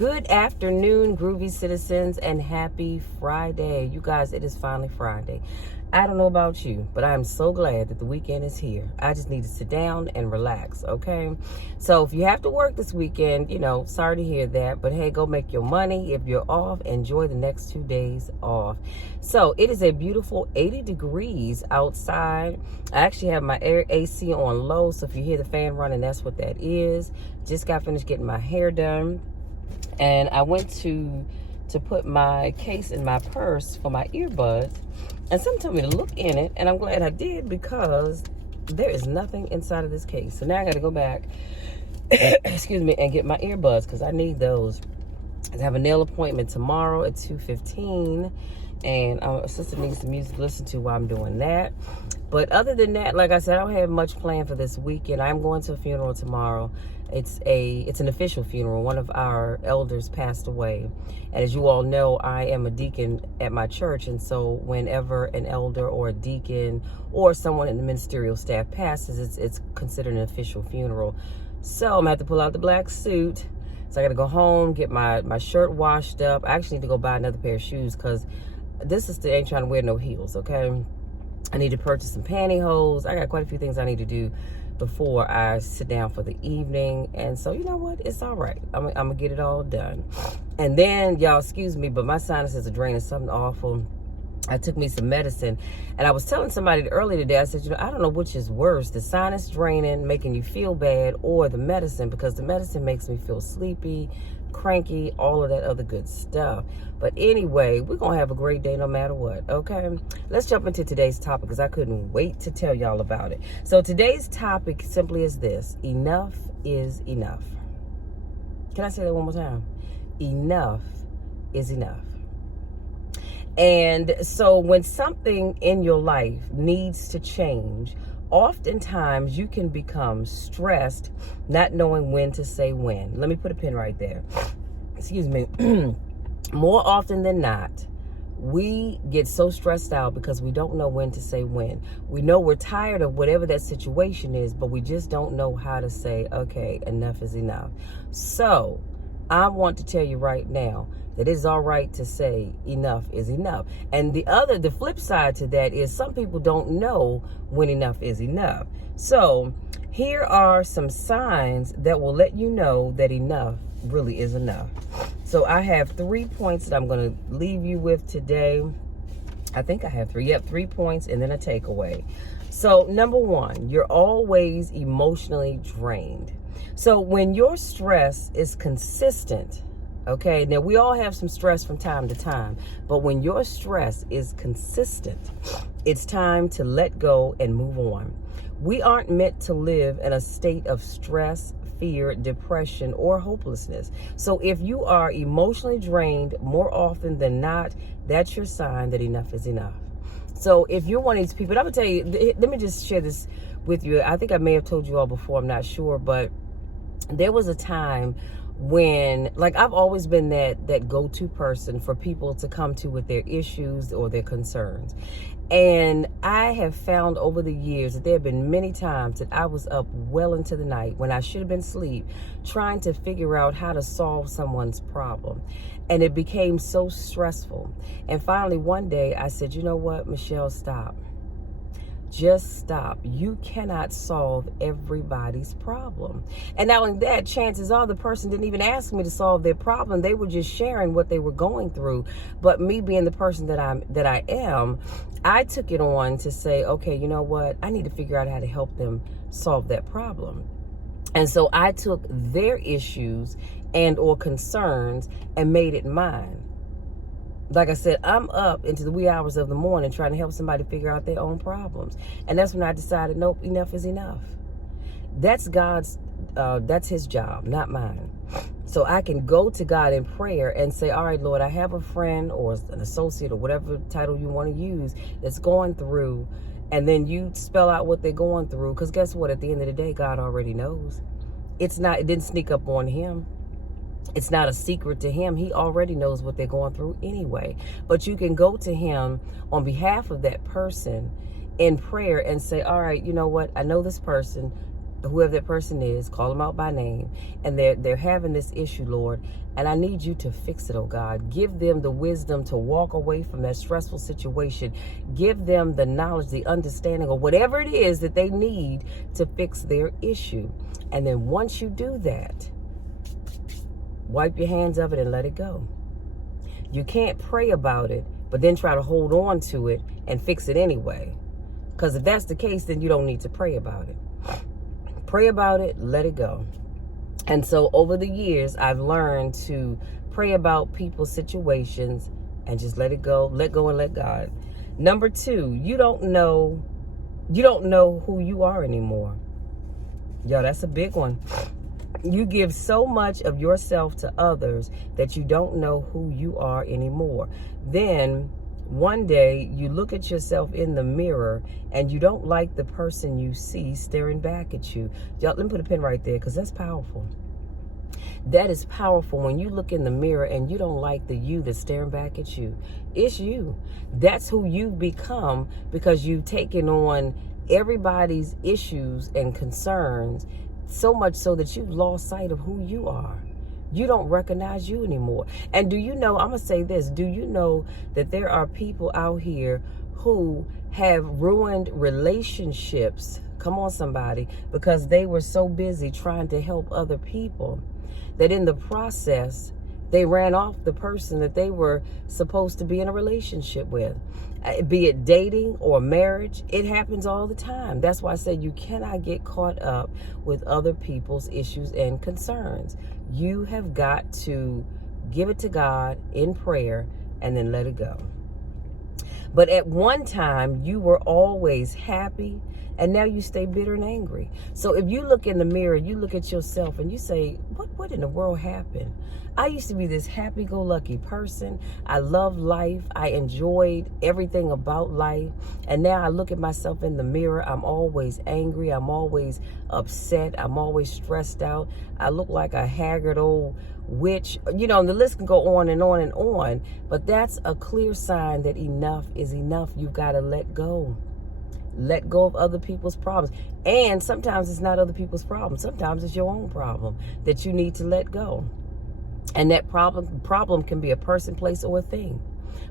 Good afternoon, groovy citizens, and happy Friday. You guys, it is finally Friday. I don't know about you, but I am so glad that the weekend is here. I just need to sit down and relax, okay? So if you have to work this weekend, sorry to hear that, but hey, go make your money. If you're off, enjoy the next 2 days off. So it is a beautiful 80 degrees outside. I actually have my AC on low, so if you hear the fan running, that's what that is. Just got finished getting my hair done. And I went to put my case in my purse for my earbuds, and someone told me to look in it, and I'm glad I did because there is nothing inside of this case. So now I got to go back, excuse me, and get my earbuds because I need those. I have a nail appointment tomorrow at 2:15, and my sister needs some music to listen to while I'm doing that. But other than that, like I said, I don't have much planned for this weekend. I'm going to a funeral tomorrow. It's an official funeral. One of our elders passed away. And as you all know, I am a deacon at my church. And so whenever an elder or a deacon or someone in the ministerial staff passes, it's considered an official funeral. So I'm going to have to pull out the black suit. So I got to go home, get my shirt washed up. I actually need to go buy another pair of shoes because this sister ain't trying to wear no heels, okay? I need to purchase some pantyhose. I got quite a few things I need to do before I sit down for the evening. And so, you know what? It's all right. I'm going to get it all done. And then, y'all, excuse me, but my sinuses are draining something awful. I took me some medicine, and I was telling somebody earlier today, I said, I don't know which is worse, the sinus draining, making you feel bad, or the medicine, because the medicine makes me feel sleepy, cranky, all of that other good stuff. But anyway, we're going to have a great day no matter what, okay? Let's jump into today's topic because I couldn't wait to tell y'all about it. So today's topic simply is this: enough is enough. Can I say that one more time? Enough is enough. And so when something in your life needs to change, oftentimes you can become stressed, not knowing when to say when. Let me put a pin right there. Excuse me. More often than not, we get so stressed out because we don't know when to say when. We know we're tired of whatever that situation is, but we just don't know how to say, okay, enough is enough. So I want to tell you right now that it's all right to say enough is enough. And the flip side to that is some people don't know when enough is enough. So here are some signs that will let you know that enough really is enough. So I have 3 points that I'm going to leave you with today. I think I have 3. Yep, 3 points and then a takeaway. So number 1, you're always emotionally drained. So when your stress is consistent, okay, now we all have some stress from time to time, but when your stress is consistent, it's time to let go and move on. We aren't meant to live in a state of stress, fear, depression, or hopelessness. So if you are emotionally drained more often than not, that's your sign that enough is enough. So if you're one of these people, I'm going to tell you, let me just share this with you. I think I may have told you all before, I'm not sure, but there was a time when, like, I've always been that go-to person for people to come to with their issues or their concerns. And I have found over the years that there have been many times that I was up well into the night when I should have been asleep, trying to figure out how to solve someone's problem. And it became so stressful. And finally, one day I said, you know what, Michelle, stop. Just stop. You cannot solve everybody's problem. And not only that, chances are the person didn't even ask me to solve their problem. They were just sharing what they were going through. But me being the person that I am, I took it on to say, okay, you know what? I need to figure out how to help them solve that problem. And so I took their issues and or concerns and made it mine. Like I said, I'm up into the wee hours of the morning trying to help somebody figure out their own problems. And that's when I decided, nope, enough is enough. That's that's his job, not mine. So I can go to God in prayer and say, all right, Lord, I have a friend or an associate or whatever title you want to use that's going through. And then you spell out what they're going through. Because guess what? At the end of the day, God already knows. It didn't sneak up on him. It's not a secret to him. He already knows what they're going through anyway. But you can go to him on behalf of that person in prayer and say, all right, you know what? I know this person. whoever that person is, call them out by name, and they're having this issue, Lord, and I need you to fix it, oh God. Give them the wisdom to walk away from that stressful situation. Give them the knowledge, the understanding, or whatever it is that they need to fix their issue. And then once you do that, wipe your hands of it and let it go. You can't pray about it, but then try to hold on to it and fix it anyway. Because if that's the case, then you don't need to pray about it. Pray about it, let it go. And so over the years, I've learned to pray about people's situations and just let it go and let God. Number 2, you don't know who you are anymore. Yo, that's a big one. You give so much of yourself to others that you don't know who you are anymore. Then one day you look at yourself in the mirror and you don't like the person you see staring back at you. Y'all, let me put a pin right there because that's powerful. That is powerful when you look in the mirror and you don't like the you that's staring back at you. It's you. That's who you've become because you've taken on everybody's issues and concerns, so much so that you've lost sight of who you are. You don't recognize you anymore. And do you know, I'm going to say this, do you know that there are people out here who have ruined relationships, come on somebody, because they were so busy trying to help other people that in the process, they ran off the person that they were supposed to be in a relationship with. Be it dating or marriage, it happens all the time. That's why I said you cannot get caught up with other people's issues and concerns. You have got to give it to God in prayer and then let it go. But at one time, you were always happy, and now you stay bitter and angry. So if you look in the mirror, you look at yourself and you say, what in the world happened? I used to be this happy-go-lucky person. I loved life. I enjoyed everything about life. And now I look at myself in the mirror. I'm always angry. I'm always upset. I'm always stressed out. I look like a haggard old witch. You know, and the list can go on and on and on. But that's a clear sign that enough is enough. You've got to let go. Let go of other people's problems. And sometimes it's not other people's problems. Sometimes it's your own problem that you need to let go. And that problem can be a person, place, or a thing.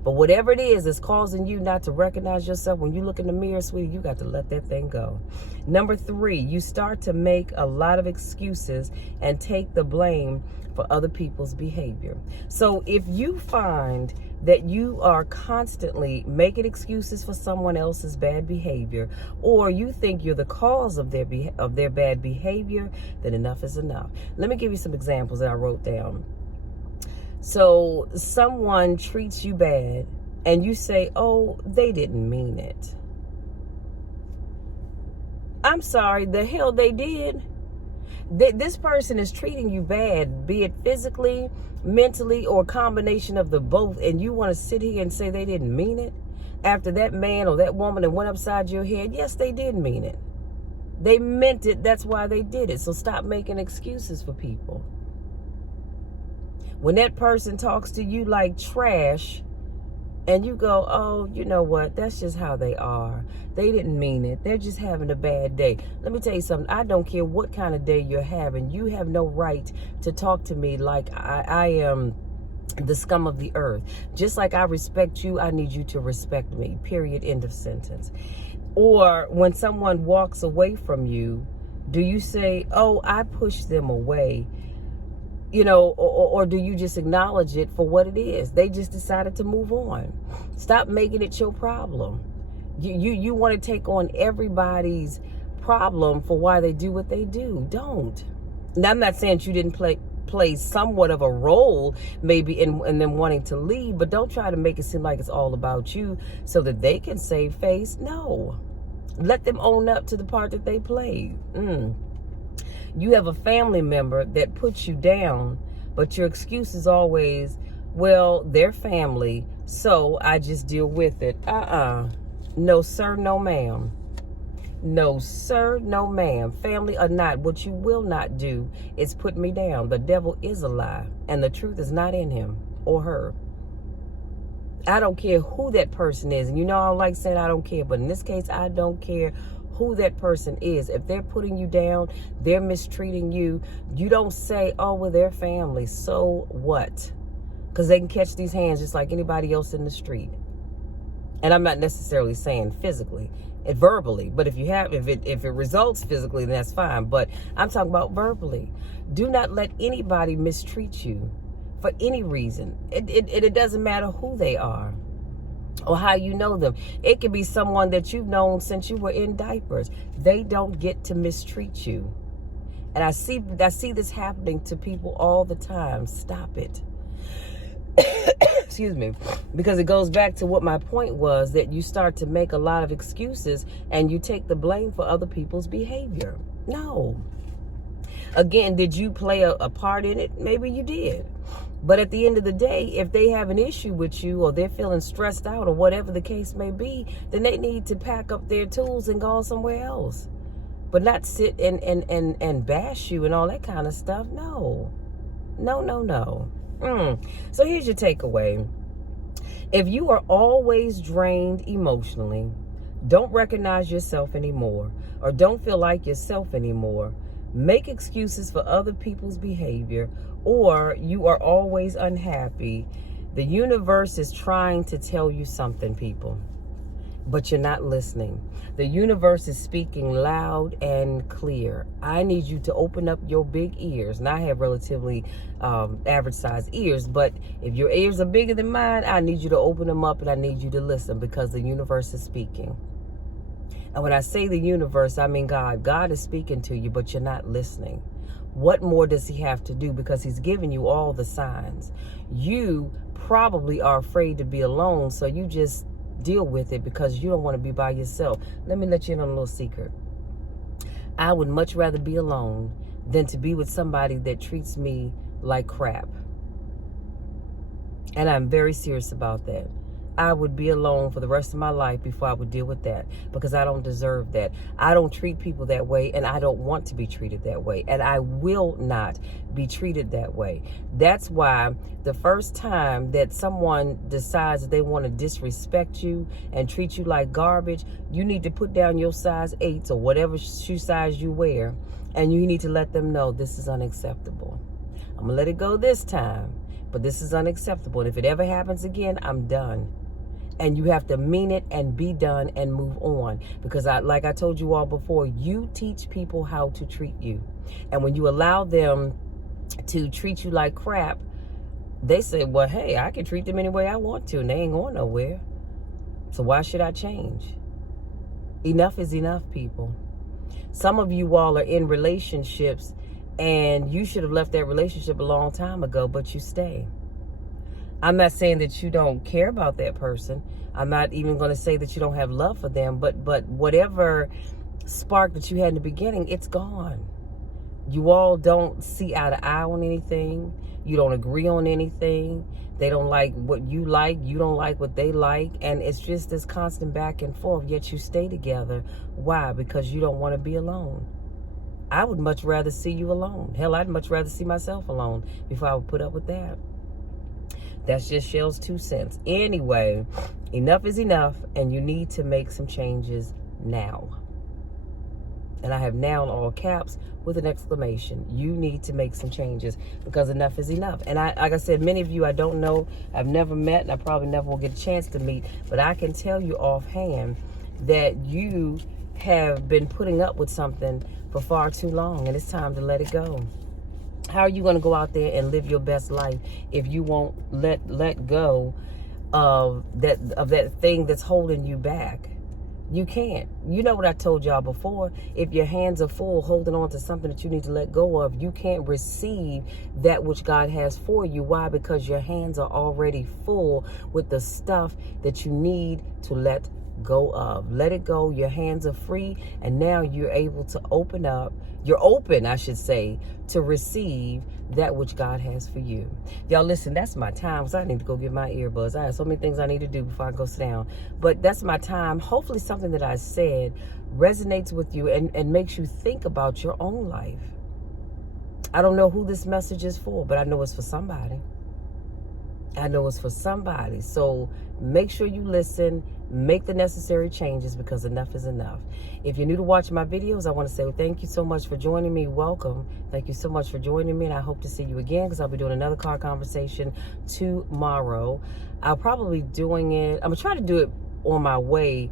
But whatever it is that's causing you not to recognize yourself, when you look in the mirror, sweetie, you got to let that thing go. Number 3, you start to make a lot of excuses and take the blame for other people's behavior. So if you find that you are constantly making excuses for someone else's bad behavior, or you think you're the cause of their bad behavior, then enough is enough. Let me give you some examples that I wrote down. So someone treats you bad and you say, oh, they didn't mean it. I'm sorry, the hell they did. This person is treating you bad, be it physically, mentally, or a combination of the both, and you want to sit here and say they didn't mean it? After that man or that woman that went upside your head, yes, they did mean it. They meant it, that's why they did it. So stop making excuses for people. When that person talks to you like trash, and you go, oh, you know what? That's just how they are. They didn't mean it. They're just having a bad day. Let me tell you something. I don't care what kind of day you're having. You have no right to talk to me like I am the scum of the earth. Just like I respect you, I need you to respect me. Period. End of sentence. Or when someone walks away from you, do you say, oh, I pushed them away? You know, or do you just acknowledge it for what it is? They just decided to move on. Stop making it your problem. You want to take on everybody's problem for why they do what they do. Don't. Now, I'm not saying you didn't play somewhat of a role maybe in them wanting to leave, but don't try to make it seem like it's all about you so that they can save face. No. Let them own up to the part that they played. You have a family member that puts you down, but your excuse is always, well, they're family, so I just deal with it. No, sir, no, ma'am. No, sir, no, ma'am. Family or not, what you will not do is put me down. The devil is a lie, and the truth is not in him or her. I don't care who that person is. And you know, I don't like saying I don't care, but in this case, I don't care who that person is. If they're putting you down, they're mistreating you, you don't say, oh, well, they're family. So what? Because they can catch these hands just like anybody else in the street. And I'm not necessarily saying physically, verbally, but if it results physically, then that's fine. But I'm talking about verbally. Do not let anybody mistreat you for any reason. It doesn't matter who they are or how you know them. It could be someone that you've known since you were in diapers. They don't get to mistreat you. And I see this happening to people all the time. Stop it. Excuse me, because it goes back to what my point was, that you start to make a lot of excuses and you take the blame for other people's behavior. No. Again, did you play a part in it? Maybe you did. But at the end of the day, if they have an issue with you or they're feeling stressed out or whatever the case may be, then they need to pack up their tools and go somewhere else. But not sit and bash you and all that kind of stuff. No. No. So here's your takeaway. If you are always drained emotionally, don't recognize yourself anymore, or don't feel like yourself anymore, make excuses for other people's behavior, or you are always unhappy, the universe is trying to tell you something, people, but you're not listening. The universe is speaking loud and clear. I need you to open up your big ears. And I have relatively average sized ears, but if your ears are bigger than mine, I need you to open them up and I need you to listen, because the universe is speaking. And when I say the universe, I mean God. God is speaking to you, but you're not listening. What more does he have to do? Because he's giving you all the signs. You probably are afraid to be alone, so you just deal with it because you don't want to be by yourself. Let me let you in on a little secret. I would much rather be alone than to be with somebody that treats me like crap. And I'm very serious about that. I would be alone for the rest of my life before I would deal with that, because I don't deserve that. I don't treat people that way, and I don't want to be treated that way, and I will not be treated that way. That's why the first time that someone decides that they want to disrespect you and treat you like garbage, you need to put down your size 8s or whatever shoe size you wear, and you need to let them know this is unacceptable. I'm going to let it go this time, but this is unacceptable. And if it ever happens again, I'm done. And you have to mean it and be done and move on. Because like I told you all before, you teach people how to treat you. And when you allow them to treat you like crap, they say, well, hey, I can treat them any way I want to, and they ain't going nowhere. So why should I change? Enough is enough, people. Some of you all are in relationships and you should have left that relationship a long time ago, but you stay. I'm not saying that you don't care about that person. I'm not even going to say that you don't have love for them, but whatever spark that you had in the beginning, it's gone. You all don't see eye to eye on anything. You don't agree on anything. They don't like what you like. You don't like what they like. And it's just this constant back and forth, yet you stay together. Why? Because you don't want to be alone. I would much rather see you alone. Hell, I'd much rather see myself alone before I would put up with that. That's just Shell's 2 cents. Anyway, enough is enough, and you need to make some changes now. And I have now in all caps with an exclamation. You need to make some changes, because enough is enough. And like I said, many of you I don't know, I've never met, and I probably never will get a chance to meet, but I can tell you offhand that you have been putting up with something for far too long, and it's time to let it go. How are you going to go out there and live your best life if you won't let go of that thing that's holding you back? You can't. You know what I told y'all before. If your hands are full holding on to something that you need to let go of, you can't receive that which God has for you. Why? Because your hands are already full with the stuff that you need to let go of. Let it go. Your hands are free, and now you're able to open up. You're open, I should say, to receive that which God has for you. Y'all, listen, that's my time, because I need to go get my earbuds. I have so many things I need to do before I go sit down. But that's my time. Hopefully something that I said resonates with you and makes you think about your own life. I don't know who this message is for, but I know it's for somebody. I know it's for somebody. So make sure you listen, make the necessary changes, because enough is enough. If you're new to watching my videos, I want to say thank you so much for joining me. Welcome. Thank you so much for joining me, and I hope to see you again, because I'll be doing another car conversation tomorrow. I'll probably doing it, I'm going to try to do it on my way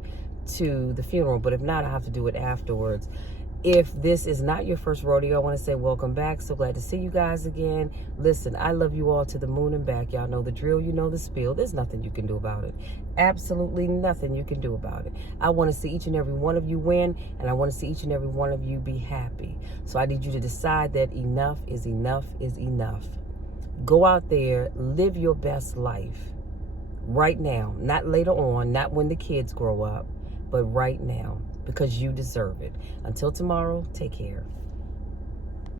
to the funeral, but if not, I have to do it afterwards. If this is not your first rodeo, I want to say welcome back. So glad to see you guys again. Listen, I love you all to the moon and back. Y'all know the drill. You know the spiel. There's nothing you can do about it. Absolutely nothing you can do about it. I want to see each and every one of you win, and I want to see each and every one of you be happy. So I need you to decide that enough is enough is enough. Go out there, live your best life right now. Not later on, not when the kids grow up, but right now, because you deserve it. Until tomorrow, take care.